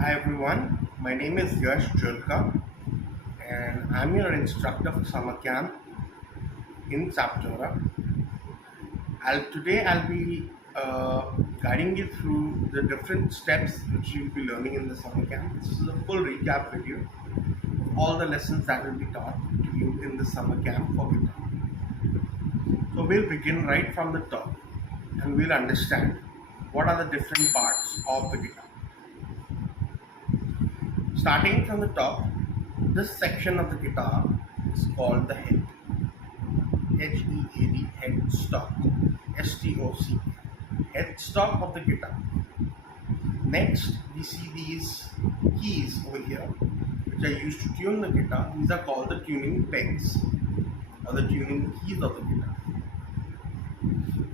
Hi everyone, my name is Yash Julka and I'm your instructor for summer camp in Sapthora. Today I'll be guiding you through the different steps which you'll be learning in the summer camp. This is a full recap video of all the lessons that will be taught to you in the summer camp for guitar. So we'll begin right from the top and we'll understand what are the different parts of the guitar. Starting from the top, this section of the guitar is called the head. Head, headstock. STOC. Headstock of the guitar. Next, we see these keys over here, which are used to tune the guitar. These are called the tuning pegs or the tuning keys of the guitar.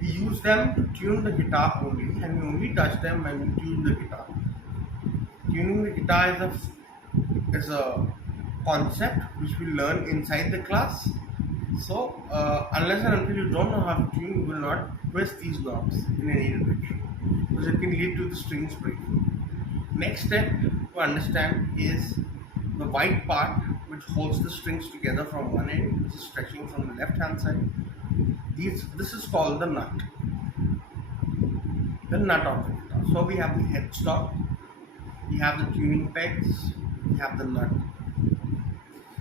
We use them to tune the guitar only, and we only touch them when we tune the guitar. Tuning the guitar is a concept which we learn inside the class. So, unless and until you don't know how to tune, you will not twist these knobs in any direction because it can lead to the strings breaking. Next step to understand is the white part which holds the strings together from one end, which is stretching from the left hand side. This is called the nut of the guitar. So, we have the headstock, we have the tuning pegs, we have the nut.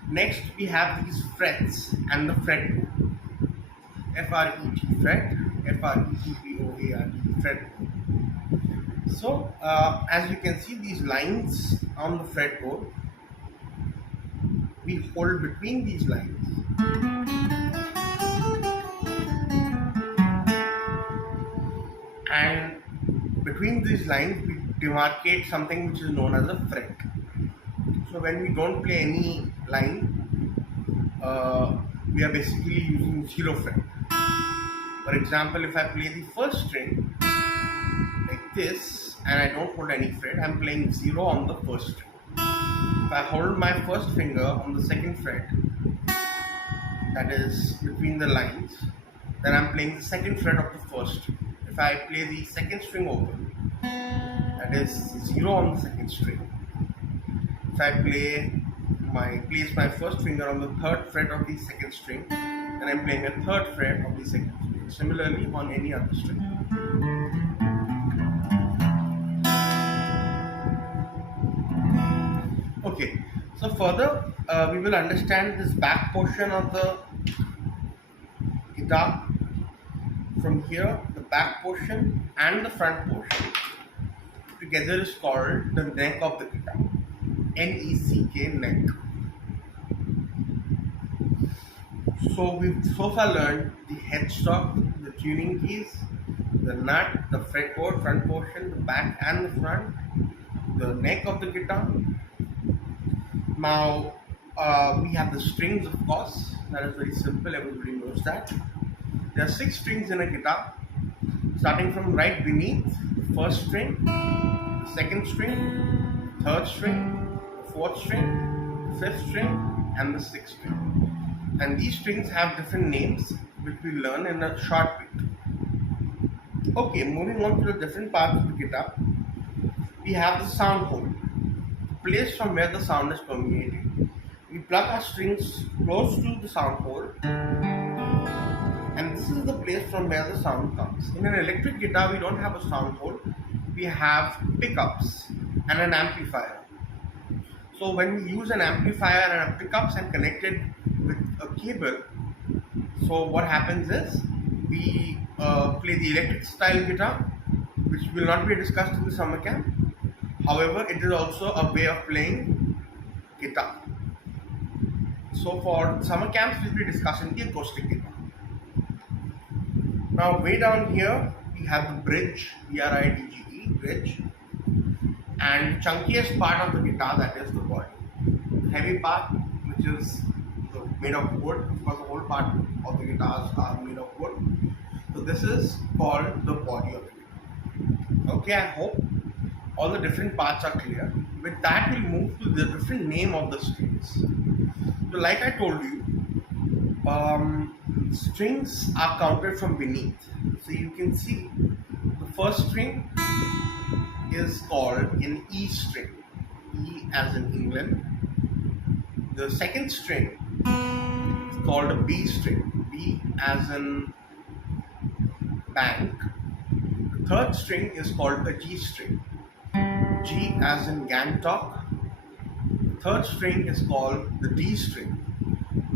Next, we have these frets and the fretboard. F-R-E-T, fret, F-R-E-T-B-O-A-R-D, fretboard. So, as you can see, these lines on the fretboard, we hold between these lines. And between these lines, we demarcate something which is known as a fret. So when we don't play any line, we are basically using zero fret. For example, if I play the first string like this and I don't hold any fret, I'm playing zero on the first string. If I hold my first finger on the second fret, that is between the lines, then I'm playing the second fret of the first string. If I play the second string open, that is zero on the second string. If I place my first finger on the third fret of the second string, then I'm playing a third fret of the second string. Similarly, on any other string. Okay, so further we will understand this back portion of the guitar. From here, the back portion and the front portion together is called the neck of the guitar. N-E-C-K, neck. So we've so far learned the headstock, the tuning keys, the nut, the fretboard, front portion, the back and the front, the neck of the guitar. Now we have the strings, of course. That is very simple, everybody knows that. There are 6 strings in a guitar, starting from right beneath the first string, the second string, third string, the fourth string, the fifth string, and the sixth string. And these strings have different names which we learn in a short bit. Okay, moving on to the different parts of the guitar. We have the sound hole, the place from where the sound is permeating. We plug our strings close to the sound hole, and this is the place from where the sound comes. In an electric guitar, we don't have a sound hole. We have pickups and an amplifier. So when we use an amplifier and a pickups and connect it with a cable, so what happens is we play the electric style guitar, which will not be discussed in the summer camp. However, it is also a way of playing guitar. So for summer camps, we'll be discussing the acoustic guitar. Now way down here, we have the bridge, B-R-I-D-G-E, bridge, and the chunkiest part of the guitar, that is the body. The heavy part, which is made of wood, of course the whole part of the guitars are made of wood. So this is called the body of the guitar. Okay, I hope all the different parts are clear. With that, we'll move to the different name of the strings. So like I told you, strings are counted from beneath. So you can see the first string is called an E string. E as in England. The second string is called a B string. B as in bank. The third string is called a G string. G as in Gangtok. The third string is called the D string.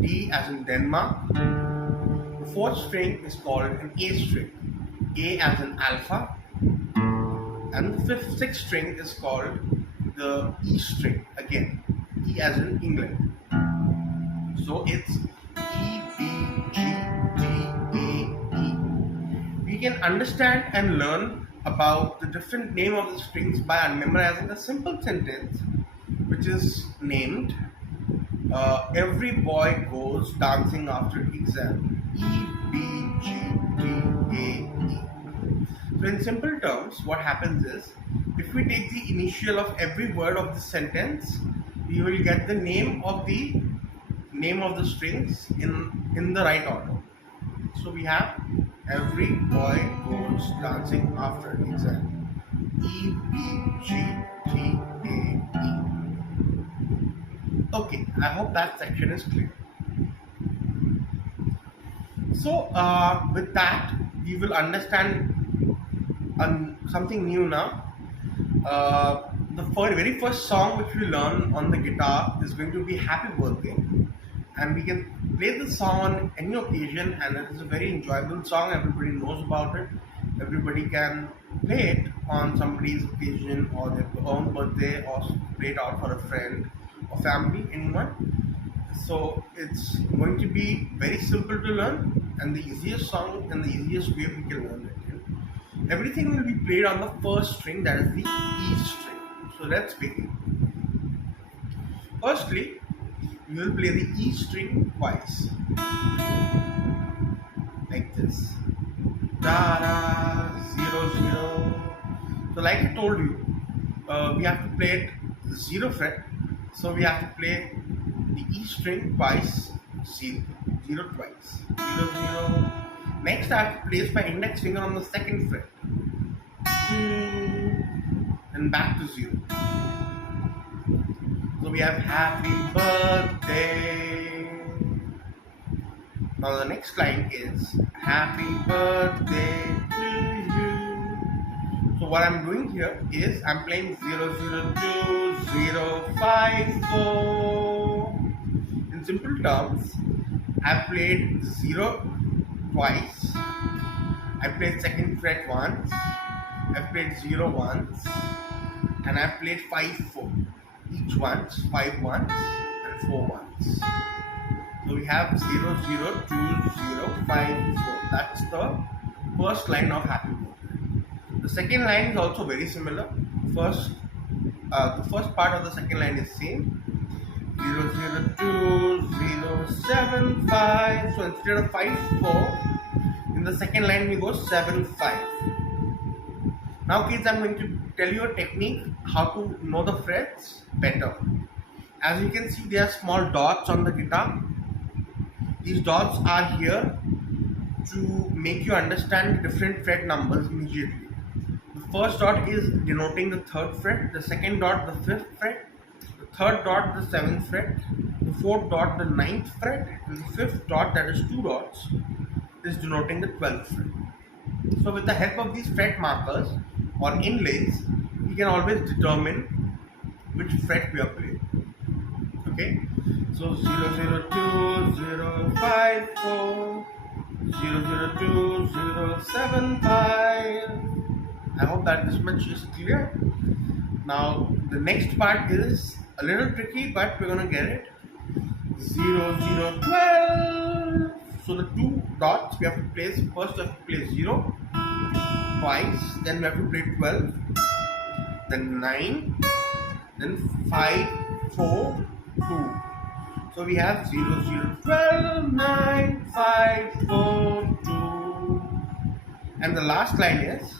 D as in Denmark. The fourth string is called an A string. A as in Alpha. And the sixth string is called the E string. Again, E as in England. So it's E, B, G, D, A, E. We can understand and learn about the different name of the strings by memorizing a simple sentence which is named every boy goes dancing after exam. E, B, G, D, A, E. So in simple terms, what happens is, if we take the initial of every word of the sentence, we will get the name of the strings in the right order. So we have every boy goes dancing after exam. E, B, G, D, A, E. Okay, I hope that section is clear. So with that, we will understand something new now. The very first song which we learn on the guitar is going to be Happy Birthday, and we can play this song on any occasion, and it is a very enjoyable song. Everybody knows about it. Everybody can play it on somebody's occasion or their own birthday, or play it out for a friend or family, anyone. So it's going to be very simple to learn, and the easiest song and the easiest way we can learn it. Everything will be played on the first string, that is the E string. So let's begin. Firstly, we will play the E string twice, like this. Da da 0 0. So like I told you, we have to play it 0 fret. So we have to play the E string twice, 0 twice, 0 0. Next, I have to place my index finger on the second fret, and back to 0. So we have Happy Birthday. Now the next line is Happy Birthday to you. So what I'm doing here is I'm playing 0 0 2 0 5 4. In simple terms, I've played 0 twice. I played second fret once. I played 0 once, and I played 5 4. Each once, 5 once, and 4 once. So we have 0 0 2 0 5 4. That's the first line of Happy Birthday. The second line is also very similar. The first part of the second line is same. 0 0 2 0 7 5. So instead of 5 4, in the second line we go 7 5. Now kids, I'm going to tell you a technique how to know the frets better. As you can see, there are small dots on the guitar. These dots are here to make you understand different fret numbers immediately. The first dot is denoting the 3rd fret, the second dot the 5th fret, the third dot the 7th fret, the fourth dot the 9th fret, and the fifth dot, that is 2 dots, is denoting the 12th fret. So with the help of these fret markers or inlays, we can always determine which fret we are playing. Okay, so 0 0 2 0 5 4, 0 0 2 0 7 5. I hope that this much is clear. Now the next part is a little tricky, but we're gonna get it. 0 0 12. So the 2 dots we have to place. First we have to place 0 twice, then we have to play 12, then 9, then 5 4 2. So we have 0 0 12 9 5 4 2, and the last line is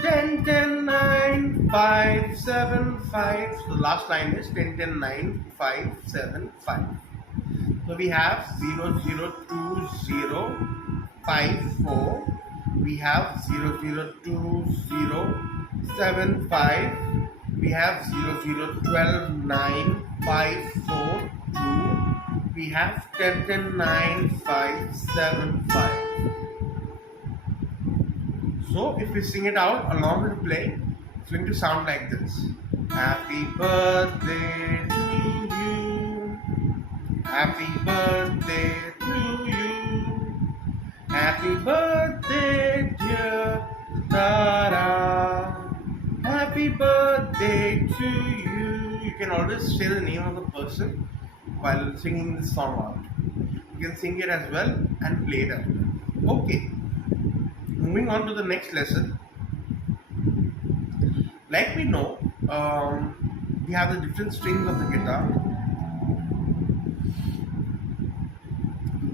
10 10 9 5 7 5. So the last line is 10 10 9 5 7 5. So we have 0 0 2 0 5 4. We have 0 0 2 0 7 5. We we have 0, 0, 12, 9, 5, 4, 2. We have 10, 10, 9, 5, 7, 5. So if we sing it out along with the play, it's going to sound like this. Happy birthday to you. Happy birthday to you. Happy birthday, dear Tara. Happy birthday to you. You can always say the name of the person while singing this song out. You can sing it as well and play it as well. Okay. Moving on to the next lesson. Like we know, we have the different strings of the guitar.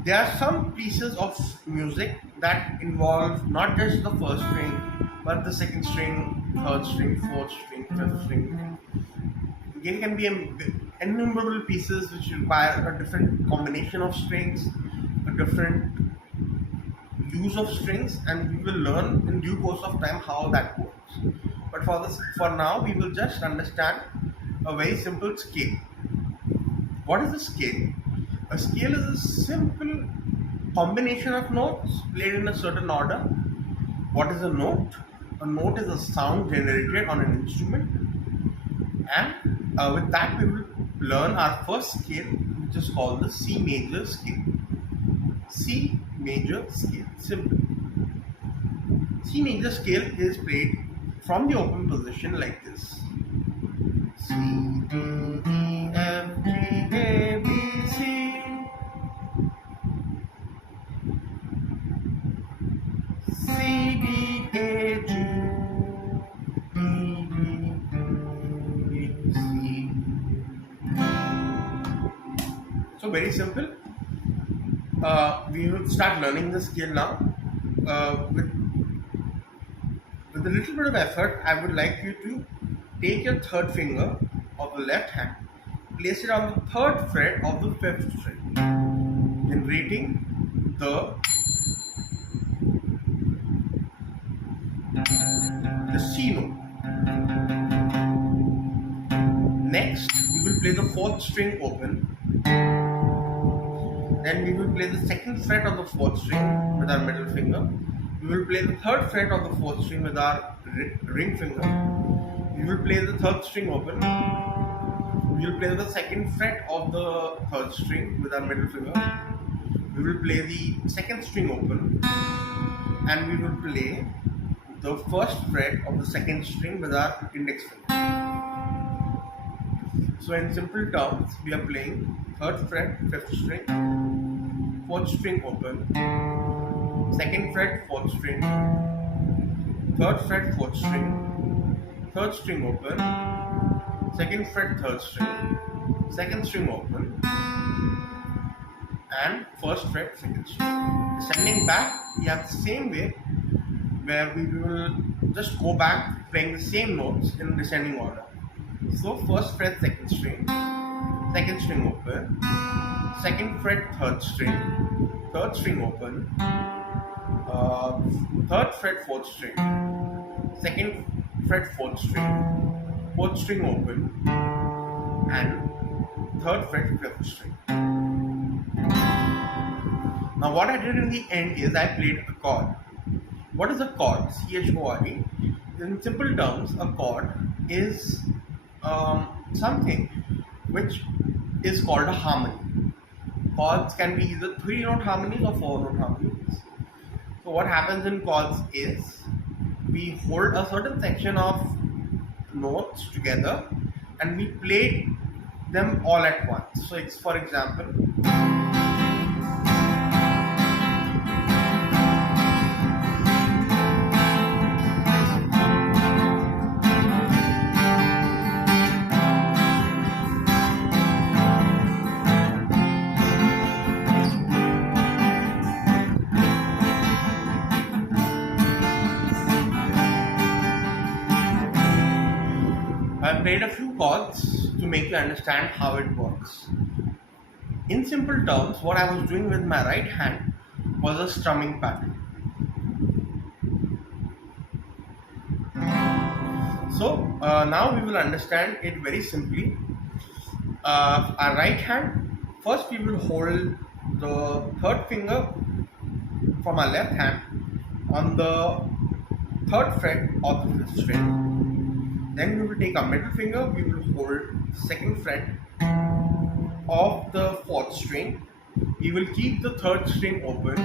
There are some pieces of music that involve not just the first string, but the second string, third string, fourth string, fifth string. Again, can be innumerable pieces which require a different combination of strings, a different use of strings, and we will learn in due course of time how that works. But for now, we will just understand a very simple scale. What is a scale? A scale is a simple combination of notes played in a certain order. What is a note? A note is a sound generated on an instrument, and with that we will learn our first scale, which is called the C major scale. C major scale, simple. C major scale is played from the open position like this. C, D, E, F, G, A, B, C. C, D, A, G, B, D, C. So very simple. We will start learning the scale now. With a little bit of effort, I would like you to take your third finger of the left hand, place it on the third fret of the fifth string, generating the C note. Next, we will play the fourth string open. Then we will play the second fret of the fourth string with our middle finger. We will play the third fret of the fourth string with our ring finger. We will play the third string open. We will play the second fret of the third string with our middle finger. We will play the second string open, and we will play the first fret of the second string with our index finger. So in simple terms, we are playing third fret, fifth string, fourth string open, second fret, fourth string, third fret, fourth string, third string open, second fret, third string, second string open, and first fret, second string. Descending back, we have the same way where we will just go back playing the same notes in descending order. So first fret, second string open, second fret, third string open, third fret, fourth string, second fret, fourth string open, and third fret, fifth string. Now what I did in the end is I played a chord. What is a chord? C-H-O-R-D. In simple terms, a chord is something which is called a harmony. Chords can be either 3-note harmonies or 4-note harmonies. So what happens in chords is we hold a certain section of notes together and we play them all at once. So it's, for example, I played a few chords to make you understand how it works. In simple terms, what I was doing with my right hand was a strumming pattern. So now we will understand it very simply. Our right hand, first we will hold the third finger from our left hand on the third fret of the fifth string. Then we will take our middle finger, we will hold the second fret of the fourth string. We will keep the third string open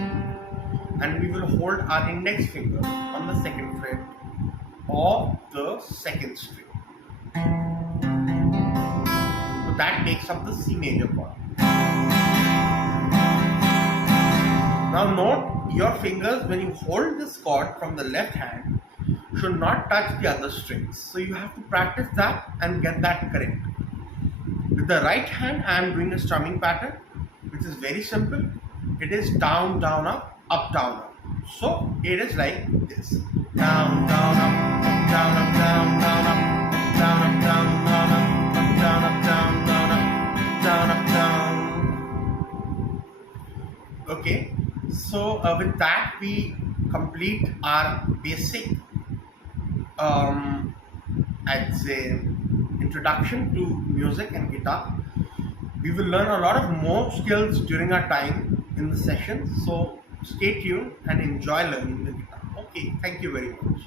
and we will hold our index finger on the second fret of the second string. So that takes up the C major chord. Now note your fingers when you hold this chord from the left hand should not touch the other strings. So you have to practice that and get that correct. With the right hand I am doing a strumming pattern which is very simple. It is down, down, up, down, up. So it is like this. Down, down, up, down, up, down, down, up, down, up, down, down, up, down, up, down, down, up, down, up, down. Okay. So with that we complete our basic I'd say introduction to music and guitar. We will learn a lot of more skills during our time in the session. So stay tuned and enjoy learning the guitar. Okay, thank you very much.